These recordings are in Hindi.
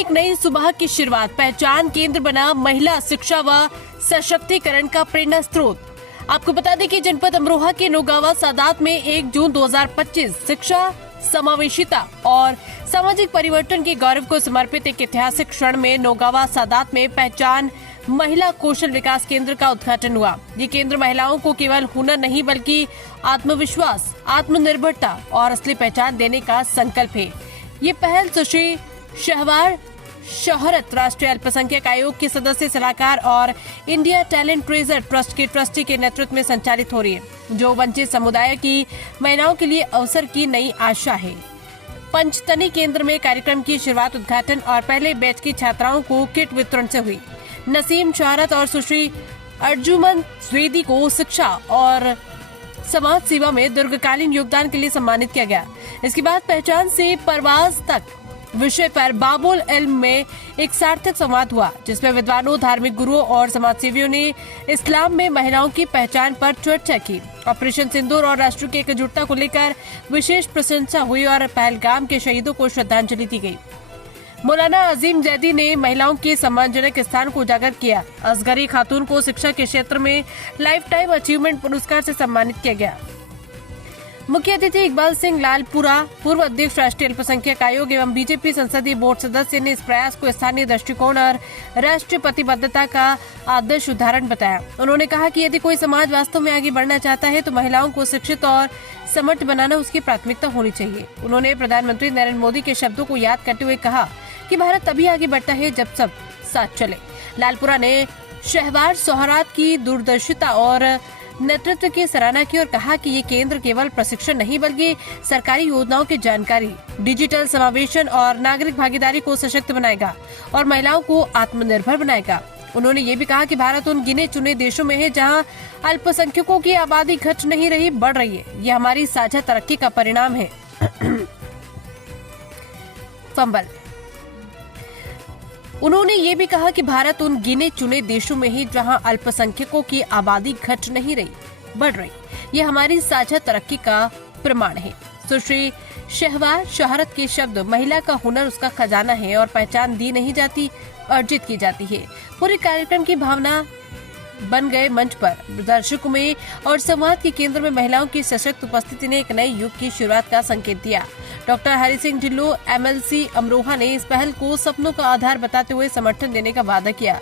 एक नई सुबह की शुरुआत। पहचान केंद्र बना महिला शिक्षा व सशक्तिकरण का प्रेरणा स्रोत। आपको बता दें कि जनपद अमरोहा के नौगावा सादात में 1 जून 2025 शिक्षा, समावेशिता और सामाजिक परिवर्तन के गौरव को समर्पित एक ऐतिहासिक क्षण में नौगावा सादात में पहचान महिला कौशल विकास केंद्र का उद्घाटन हुआ। ये केंद्र महिलाओं को केवल हुनर नहीं बल्कि आत्मविश्वास, आत्मनिर्भरता और असली पहचान देने का संकल्प है। ये पहल सुश्री शहवार शोहरत राष्ट्रीय अल्पसंख्यक आयोग के सदस्य सलाहकार और इंडिया टैलेंट ट्रेजर ट्रस्ट के ट्रस्टी के नेतृत्व में संचालित हो रही है, जो वंचित समुदाय की महिलाओं के लिए अवसर की नई आशा है। पंचतनी केंद्र में कार्यक्रम की शुरुआत, उद्घाटन और पहले बैच की छात्राओं को किट वितरण से हुई। नसीम शोहरत और सुश्री अर्जुमन द्विवेदी को शिक्षा और समाज सेवा में दीर्घकालीन योगदान के लिए सम्मानित किया गया। इसके बाद पहचान से परवाज तक विषय पर बाबुल इल्म में एक सार्थक संवाद हुआ, जिसमें विद्वानों, धार्मिक गुरुओं और समाजसेवियों ने इस्लाम में महिलाओं की पहचान पर चर्चा की। ऑपरेशन सिंदूर और राष्ट्र की एकजुटता को लेकर विशेष प्रशंसा हुई और पहलगाम के शहीदों को श्रद्धांजलि दी गई। मौलाना अजीम जैदी ने महिलाओं के सम्मानजनक स्थान को उजागर किया। असगरी खातून को शिक्षा के क्षेत्र में लाइफ टाइम अचीवमेंट पुरस्कार से सम्मानित किया गया। मुख्य अतिथि इकबाल सिंह लालपुरा, पूर्व अध्यक्ष राष्ट्रीय अल्पसंख्यक आयोग एवं बीजेपी संसदीय बोर्ड सदस्य, ने इस प्रयास को स्थानीय दृष्टिकोण और राष्ट्रीय प्रतिबद्धता का आदर्श उदाहरण बताया। उन्होंने कहा कि यदि कोई समाज वास्तव में आगे बढ़ना चाहता है तो महिलाओं को शिक्षित और समर्थ बनाना उसकी प्राथमिकता होनी चाहिए। उन्होंने प्रधानमंत्री नरेंद्र मोदी के शब्दों को याद करते हुए कहा कि भारत तभी आगे बढ़ता है जब सब साथ चले। लालपुरा ने शहवार शोहरत की दूरदर्शिता और नेतृत्व की सराहना की और कहा कि ये केंद्र केवल प्रशिक्षण नहीं बल्कि सरकारी योजनाओं की जानकारी, डिजिटल समावेशन और नागरिक भागीदारी को सशक्त बनाएगा और महिलाओं को आत्मनिर्भर बनाएगा। उन्होंने ये भी कहा कि भारत उन गिने चुने देशों में है जहां अल्पसंख्यकों की आबादी घट नहीं रही, बढ़ रही है। ये हमारी साझा तरक्की का परिणाम है। फंबल। उन्होंने ये भी कहा कि भारत उन गिने चुने देशों में है जहां अल्पसंख्यकों की आबादी घट नहीं रही, बढ़ रही। ये हमारी साझा तरक्की का प्रमाण है। सुश्री शहवार शोहरत के शब्द, महिला का हुनर उसका खजाना है और पहचान दी नहीं जाती, अर्जित की जाती है। पूरे कार्यक्रम की भावना बन गए मंच पर दर्शकों में और संवाद के केंद्र में महिलाओं की सशक्त उपस्थिति ने एक नए युग की शुरुआत का संकेत दिया। डॉक्टर हरि सिंह ढिल्लो, MLC अमरोहा, ने इस पहल को सपनों का आधार बताते हुए समर्थन देने का वादा किया।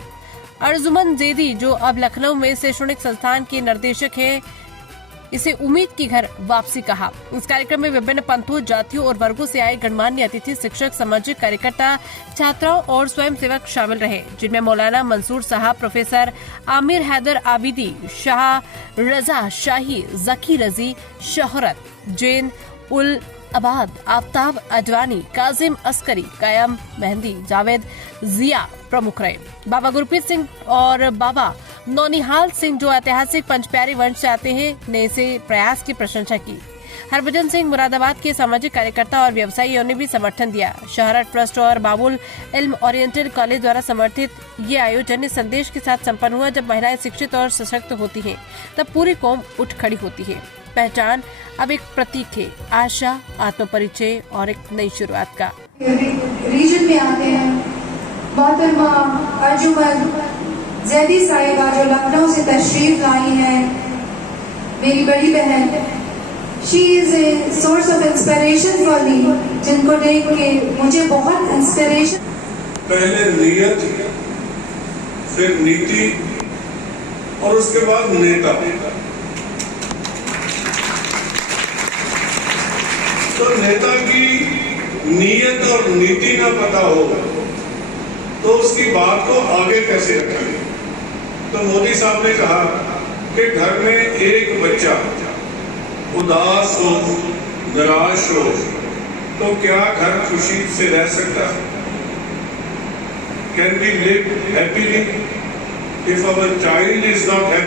अर्जुमन जैदी, जो अब लखनऊ में शैक्षणिक संस्थान के निर्देशक हैं, इसे उम्मीद की घर वापसी कहा। इस कार्यक्रम में विभिन्न पंथों, जातियों और वर्गों से आए गणमान्य अतिथि, शिक्षक, सामाजिक कार्यकर्ता, छात्राओं और स्वयंसेवक शामिल रहे, जिनमें मौलाना मंसूर साहब, प्रोफेसर आमिर हैदर आबिदी, शाह रजा शाही, जकी रजी, शोहरत, जैन उल अबाद, आफ्ताब अडवाणी, काजिम अस्करी, कायम मेहंदी, जावेद जिया प्रमुख रहे। बाबा गुरप्रीत सिंह और बाबा नौनिहाल सिंह, जो ऐतिहासिक पंचप्यारे वंश से आते हैं, ने इसे प्रयास की प्रशंसा की। हरभजन सिंह मुरादाबाद के सामाजिक कार्यकर्ता और व्यवसायियों ने भी समर्थन दिया। शोहरत ट्रस्ट और बाबुल इल्म ओरिएंटेड कॉलेज द्वारा समर्थित ये आयोजन इस संदेश के साथ संपन्न हुआ, जब महिलाएं शिक्षित और सशक्त होती हैं तब पूरी कौम उठ खड़ी होती है। पहचान अब एक प्रतीक है, आशा, आत्मपरिचय और एक नई शुरुआत का। रीजन में आते हैं मोहतरमा अर्जुमन जैदी साहिबा, जो लखनऊ से तशरीफ लाई हैं, मेरी बड़ी बहन। She is a source of inspiration for me, जिनको देख के मुझे बहुत इंस्पिरेशन। पहले नियत, फिर नीति और उसके बाद नेता। तो नेता की नीयत और नीति का पता हो तो उसकी बात को आगे कैसे रखेंगे। तो मोदी साहब ने कहा कि घर में एक बच्चा उदास हो, निराश हो, तो क्या घर खुशी से रह सकता है? Can we live happily if our child is not happy?